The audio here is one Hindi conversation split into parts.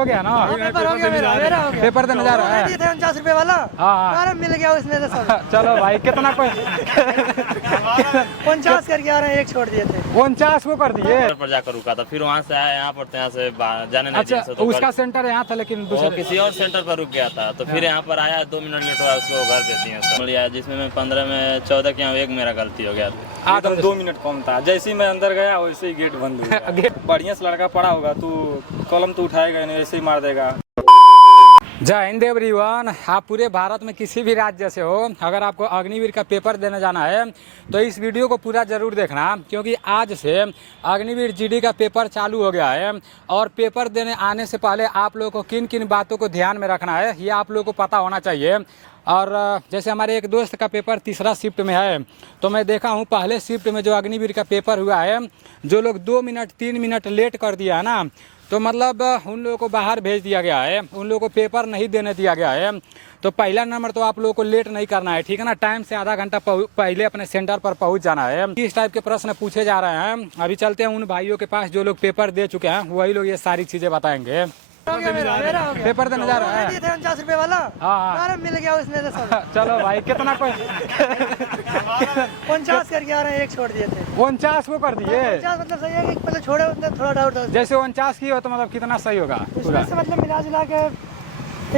हो गया ना? पेपर हो गया मेरा हो गया। पेपर देने जा रहा है? 49 रुपए वाला। हाँ अरे मिल गया उसमें से सब। चलो भाई कितना 50 करके आ रहे हैं, एक छोड़ दिए थे। 49 को कर दिए। पर जाकर रुका था, फिर वहाँ से आया यहाँ पर, यहाँ से जाने नहीं अच्छा दिया, तो उसका सेंटर यहाँ था लेकिन वो दूसरे किसी और सेंटर पर रुक गया था, तो फिर यहाँ पर आया 2 मिनट लेट हुआ, उसको घर भेज दिया सब लिया, जिसमें मैं 15 में 14 किया, एक मेरा गलती हो गया। एकदम 2 मिनट कम था, जैसे ही मैं अंदर गया वैसे ही गेट बंद हो गया। गेट बढ़िया से लड़का पड़ा होगा, तू कलम तो उठाएगा नहीं, ऐसे ही मार देगा। जय हिंद एवरीवन। आप पूरे भारत में किसी भी राज्य से हो, अगर आपको अग्निवीर का पेपर देने जाना है तो इस वीडियो को पूरा जरूर देखना, क्योंकि आज से अग्निवीर जीडी का पेपर चालू हो गया है। और पेपर देने आने से पहले आप लोगों को किन किन बातों को ध्यान में रखना है ये आप लोगों को पता होना चाहिए। और जैसे हमारे एक दोस्त का पेपर तीसरा शिफ्ट में है, तो मैं देखा हूँ पहले शिफ्ट में जो अग्निवीर का पेपर हुआ है, जो लोग 2 मिनट 3 मिनट लेट कर दिया है ना, तो मतलब उन लोगों को बाहर भेज दिया गया है, उन लोगों को पेपर नहीं देने दिया गया है। तो पहला नंबर तो आप लोगों को लेट नहीं करना है, ठीक है ना? टाइम से आधा घंटा पहले अपने सेंटर पर पहुंच जाना है। इस टाइप के प्रश्न पूछे जा रहे हैं। अभी चलते हैं उन भाइयों के पास जो लोग पेपर दे चुके हैं, वही लोग ये सारी चीजें बताएंगे। हो गया मेरा हो गया। पेपर देने जा रहा है? 49 रुपए वाला। हाँ। अरे मिल गया उसमें से सब। चलो भाई कितना 50 करके आ रहे हैं, एक छोड़ दिए थे। 49 को कर दिए। 50 मतलब सही है कि पहले छोड़े, उतना थोड़ा डाउट था। जैसे 49 की हो तो मतलब कितना सही होगा पूरा? उसमें से मतलब मिला जुला के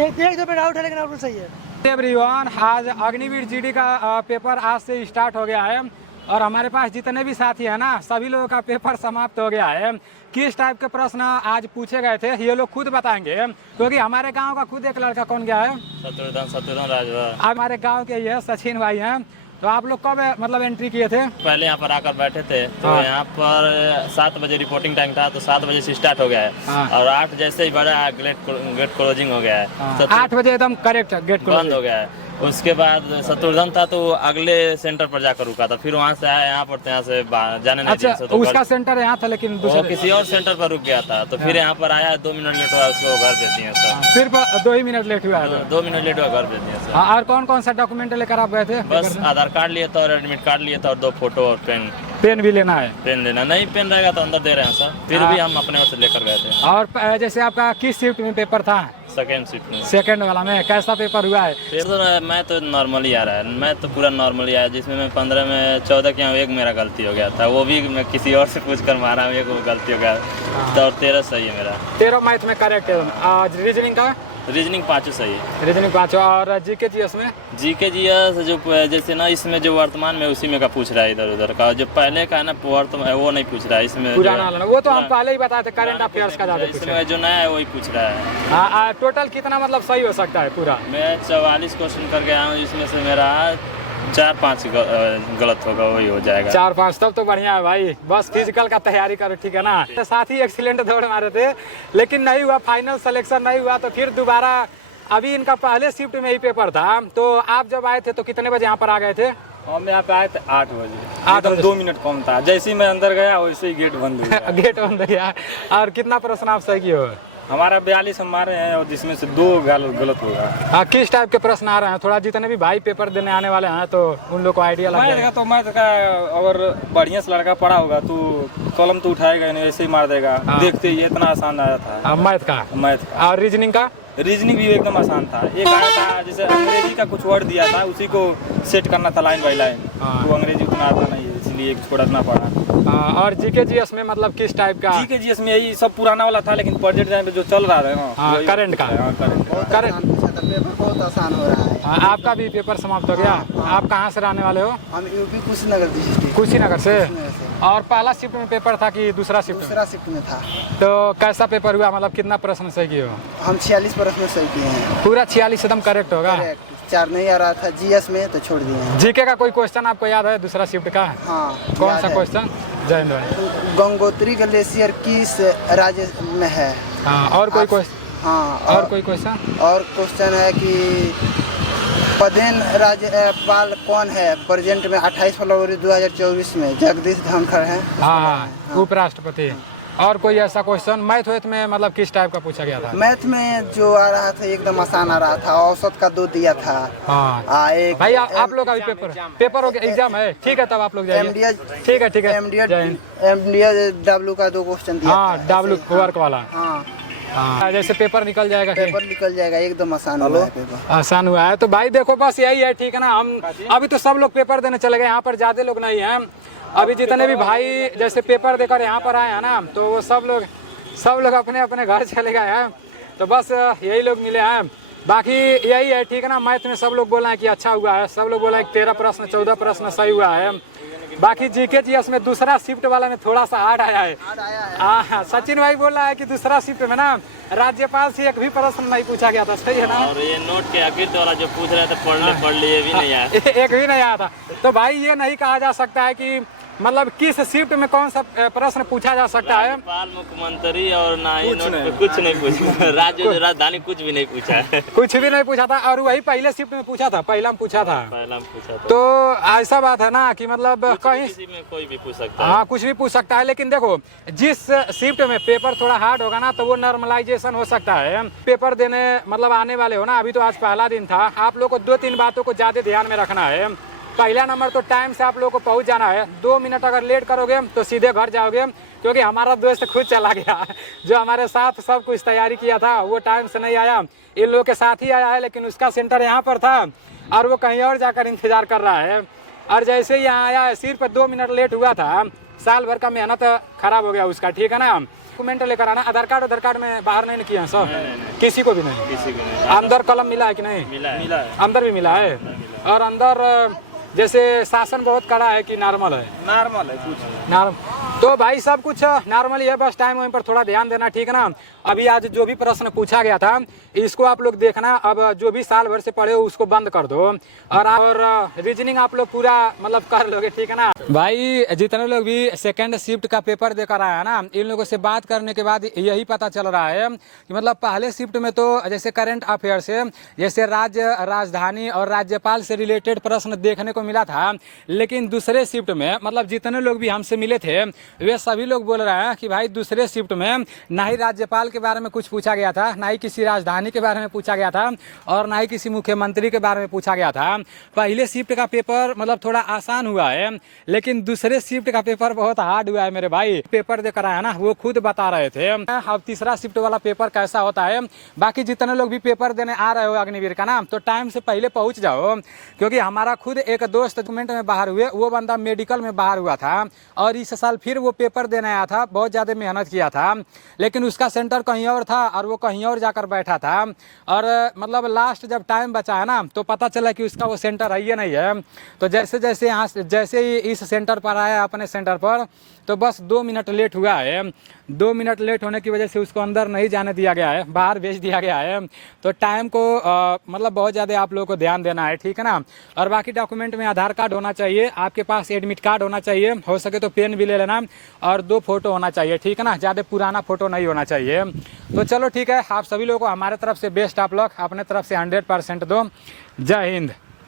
एक दो पे डाउट है, लेकिन आउट सही है। एवरीवन, आज अग्निवीर जीडी का पेपर आज से स्टार्ट हो गया है, और हमारे पास जितने भी साथी हैं ना, सभी लोगों का पेपर समाप्त हो गया है। किस टाइप के प्रश्न आज पूछे गए थे ये लोग खुद बताएंगे, क्योंकि हमारे गांव का खुद एक लड़का कौन गया है, शत्रुघ्न राजभर, हमारे गांव के ये सचिन भाई हैं। तो आप लोग कब मतलब एंट्री किए थे? पहले यहाँ पर आकर बैठे थे, तो हाँ। यहाँ पर 7 बजे रिपोर्टिंग टाइम था, तो 7 बजे से स्टार्ट हो गया है। हाँ। और 8 जैसे ही बड़ा गेट क्लोजिंग हो गया है। 8 बजे एकदम करेक्ट गेट बंद हो गया है। उसके बाद शत्रुघ्न था, तो अगले सेंटर पर जाकर रुका था, फिर वहाँ से आया यहाँ पर, यहाँ से जाने नहीं दिया, अच्छा तो उसका सेंटर यहाँ था लेकिन वो दूसरे किसी और सेंटर पर रुक गया था, तो फिर यहाँ पर आया 2 मिनट लेट हुआ, उसको घर भेज दिया सब। सिर्फ 2 ही मिनट लेट हुआ है। 2 मिनट लेट हुआ, घर भेज दिया सब। और कौन कौन सा डॉक्यूमेंट लेकर आप गए थे? बस आधार कार्ड लिए था और एडमिट कार्ड लिए था, और 2 फोटो और पेन भी लेना है। पेन लेना, नहीं पेन रहेगा तो अंदर दे रहे हैं सर, फिर भी हम अपने ओर से लेकर गए थे। और जैसे आपका किस शिफ्ट में पेपर था? सेकेंड शिफ्ट में। सेकंड वाला में कैसा पेपर हुआ है? मैं तो नॉर्मली आ रहा है, मैं तो पूरा नॉर्मली आया, जिसमें मैं 15 में 14 किया, एक मेरा गलती हो गया था, वो भी मैं किसी और से पूछ कर मारा हूँ, एक वो गलती हो गया। तो और 13 सही है मेरा। 13 मैथ में करेक्ट है। आज रीजनिंग का? रीजनिंग 5 सही है। रीजनिंग 5। और जीके जीएस में? जीके जीएस जो जैसे ना, इसमें जो वर्तमान में उसी में का पूछ रहा है, इधर उधर का। जो पहले का है ना वो नहीं पूछ रहा है, इसमें पुराना वाला वो तो हम पहले ही बताए थे, करंट अफेयर्स का ज्यादा पूछ रहा है। इसमें जो नया है वही पूछ रहा है। हाँ, टोटल कितना मतलब सही हो सकता है पूरा? मैं 44 क्वेश्चन कर गया हूँ, जिसमें से मेरा 4-5 गलत होगा, वही हो जाएगा। 4-5 तब तो बढ़िया है भाई। बस फिजिकल का तैयारी करो, ठीक है ना? साथ ही एक्सीलेंट दौड़ मारे थे, लेकिन नहीं हुआ, फाइनल सिलेक्शन नहीं हुआ, तो फिर दोबारा अभी इनका पहले शिफ्ट में ही पेपर था। तो आप जब आए थे तो कितने बजे यहाँ पर आ गए थे? हम यहाँ पे आए थे 8 बजे। एकदम 2 मिनट कम था, जैसे ही मैं अंदर गया वैसे ही गेट बंद हो गया। गेट बंद हो गया। और कितना प्रश्न आप सही किए हो? हमारा 42 हम मारे हैं, और जिसमें से 2 गलत होगा। हाँ, किस टाइप के प्रश्न आ रहे हैं? थोड़ा जितने भी भाई पेपर देने आने वाले हैं तो उन लोग को आइडिया लग जाएगा। तो मैं का अगर बढ़िया से लड़का पड़ा होगा, तो कलम तो उठाएगा नहीं, ऐसे ही मार देगा। देखते ही इतना आसान आया था। मैथ का? मैथ का। और रीजनिंग का? रीजनिंग भी एकदम आसान था। एक आया था जैसे अंग्रेजी का कुछ वर्ड दिया था, उसी को सेट करना था लाइन बाई लाइन। तो अंग्रेजी उतना आता नहीं है, इसलिए छोड़ना पड़ा। और जीके जीएस में मतलब किस टाइप का? जीके जीएस में यही सब पुराना वाला था, लेकिन प्रेजेंट टाइम पे जो चल रहा है ना, करंट का। करंट पेपर बहुत आसान हो रहा है। आपका भी पेपर समाप्त हो गया? आप कहाँ से रहने वाले हो? हम यूपी कुशीनगर डिस्ट्रिक्ट। कुशीनगर से। और पहला शिफ्ट में पेपर था कि दूसरा शिफ्ट? दूसरा शिफ्ट में था। तो कैसा पेपर हुआ, मतलब कितना प्रश्न सही किए हो? हम 46 प्रश्न सही किए हैं। पूरा 46 एकदम करेक्ट होगा? 4 नहीं आ रहा था जीएस में, तो छोड़ दिए हैं। जीके का कोई क्वेश्चन आपको याद है दूसरा शिफ्ट का? हाँ, कौन सा क्वेश्चन? जय हिंद भाई। गंगोत्री ग्लेशियर किस राज्य में है? हाँ, और कोई क्वेश्चन? हाँ, और कोई क्वेश्चन? और क्वेश्चन है कि पदेन राज्यपाल कौन है प्रेजेंट में? 28 फरवरी 2024 में जगदीश धनखड़ है। हाँ, उपराष्ट्रपति। और कोई ऐसा क्वेश्चन मैथ में मतलब किस टाइप का पूछा गया था? मैथ में जो आ रहा था एकदम आसान आ रहा था। औसत का 2 दिया था। हाँ एक भाई, आप लोग का भी पेपर हो गया, एग्जाम है, ठीक है, तब आप लोग जाइए। ठीक है। एमडीएस डब्ल्यू का 2 क्वेश्चन दिया। हाँ, डब्ल्यू वर्क वाला। हाँ, हाँ, जैसे पेपर निकल जाएगा कि पेपर निकल जाएगा, एकदम आसान हुआ है पेपर। आसान हुआ है। तो भाई देखो बस यही है, ठीक है ना। हम अभी तो सब लोग पेपर देने चले गए, यहाँ पर ज्यादा लोग नहीं हैं। अभी जितने भी भाई जैसे पेपर देकर यहाँ पर आए हैं ना, तो वो सब लोग अपने अपने घर चले गए हैं। तो बस यही लोग मिले हैं, बाकी यही है, ठीक है ना। मैथ में सब लोग बोला है कि अच्छा हुआ है, सब लोग बोला है कि 13 प्रश्न 14 प्रश्न सही हुआ है। बाकी जीके जीएस में दूसरा शिफ्ट वाला में थोड़ा सा हार्ड आया है। हाँ, सचिन भाई बोल रहा है कि दूसरा शिफ्ट में ना राज्यपाल से एक भी प्रश्न नहीं पूछा गया था, सही है ना। और ये नोट के आखिर वाला जो पूछ रहे थे पढ़ लिए भी नहीं आया, एक भी नहीं आया था। तो भाई ये नहीं कहा जा सकता है कि मतलब किस शिफ्ट में कौन सा प्रश्न पूछा जा सकता है। राज्यपाल, मुख्यमंत्री और ना ही नोट पे कुछ नहीं पूछा। राज्य राजधानी कुछ भी नहीं पूछा है। कुछ भी नहीं पूछा था, और वही पहले शिफ्ट में पूछा था, पहला में पूछा था। तो ऐसा बात है ना कि मतलब कहीं किसी में कोई भी पूछ सकता है। हाँ, कुछ भी पूछ सकता है। लेकिन देखो जिस शिफ्ट में पेपर थोड़ा हार्ड होगा ना, तो वो नॉर्मलाइजेशन हो सकता है। पेपर देने मतलब आने वाले हो ना, अभी तो आज पहला दिन था, आप लोग को 2-3 बातों को ज्यादा ध्यान में रखना है। पहला नंबर तो टाइम से आप लोगों को पहुंच जाना है। 2 मिनट अगर लेट करोगे तो सीधे घर जाओगे, क्योंकि हमारा दोस्त खुद चला गया जो हमारे साथ सब कुछ तैयारी किया था, वो टाइम से नहीं आया। इन लोगों के साथ ही आया है, लेकिन उसका सेंटर यहाँ पर था और वो कहीं और जाकर इंतजार कर रहा है। और जैसे ही यहाँ आया, सिर्फ 2 मिनट लेट हुआ था, साल भर का मेहनत खराब हो गया उसका, ठीक है ना। डॉक्यूमेंट लेकर आना, आधार कार्ड में बाहर नहीं किया सब, किसी को भी नहीं। अंदर कलम मिला है कि नहीं? मिला है। अंदर भी मिला है। और अंदर जैसे शासन बहुत कड़ा है कि नॉर्मल है? नॉर्मल है, कुछ नॉर्मल। तो भाई सब कुछ नॉर्मल ही है, बस टाइम वहीं पर थोड़ा ध्यान देना, ठीक है ना। अभी आज जो भी प्रश्न पूछा गया था इसको आप लोग देखना। अब जो भी साल भर से पढ़े हो उसको बंद कर दो, और रीजनिंग आप लोग पूरा मतलब कर लोगे, ठीक है ना। भाई जितने लोग भी सेकंड शिफ्ट का पेपर देकर आया है ना, इन लोगों से बात करने के बाद यही पता चल रहा है कि मतलब पहले शिफ्ट में तो जैसे करंट अफेयर से, जैसे राज्य राजधानी और राज्यपाल से रिलेटेड प्रश्न देखने को मिला था। लेकिन दूसरे शिफ्ट में मतलब जितने लोग भी हमसे मिले थे वे सभी लोग बोल रहे हैं कि भाई दूसरे शिफ्ट में ना ही राज्यपाल के बारे में कुछ पूछा गया था, ना ही किसी राजधानी के बारे में पूछा गया था, और ना ही किसी मुख्यमंत्री के बारे में पूछा गया था। पहले शिफ्ट का पेपर मतलब थोड़ा आसान हुआ है, लेकिन दूसरे शिफ्ट का पेपर बहुत हार्ड हुआ है मेरे भाई। पेपर देकर आया ना, वो खुद बता रहे थे। अब तीसरा शिफ्ट वाला पेपर कैसा होता है। बाकी जितने लोग भी पेपर देने आ रहे हो अग्निवीर का ना, तो टाइम से पहले पहुंच जाओ, क्योंकि हमारा खुद एक दोस्त डॉक्यूमेंट में बाहर हुए, वो बंदा मेडिकल में बाहर हुआ था, और इस साल फिर वो पेपर देने आया था, बहुत ज़्यादा मेहनत किया था, लेकिन उसका सेंटर कहीं और था और वो कहीं और जाकर बैठा था। और मतलब लास्ट जब टाइम बचा है ना, तो पता चला कि उसका वो सेंटर है ही नहीं है। तो जैसे यहाँ जैसे ही इस सेंटर पर आया अपने सेंटर पर, तो बस 2 मिनट लेट हुआ है। 2 मिनट लेट होने की वजह से उसको अंदर नहीं जाने दिया गया है, बाहर भेज दिया गया है। तो टाइम को मतलब बहुत ज़्यादा आप लोगों को ध्यान देना है, ठीक है ना। और बाकी डॉक्यूमेंट में आधार कार्ड होना चाहिए, आपके पास एडमिट कार्ड होना चाहिए, हो सके तो पेन भी ले लेना, और 2 फोटो होना चाहिए, ठीक है ना। ज़्यादा पुराना फोटो नहीं होना चाहिए। तो चलो ठीक है, आप सभी लोगों को हमारे तरफ से बेस्ट ऑफ लक, अपने तरफ से 100% दो। जय हिंद।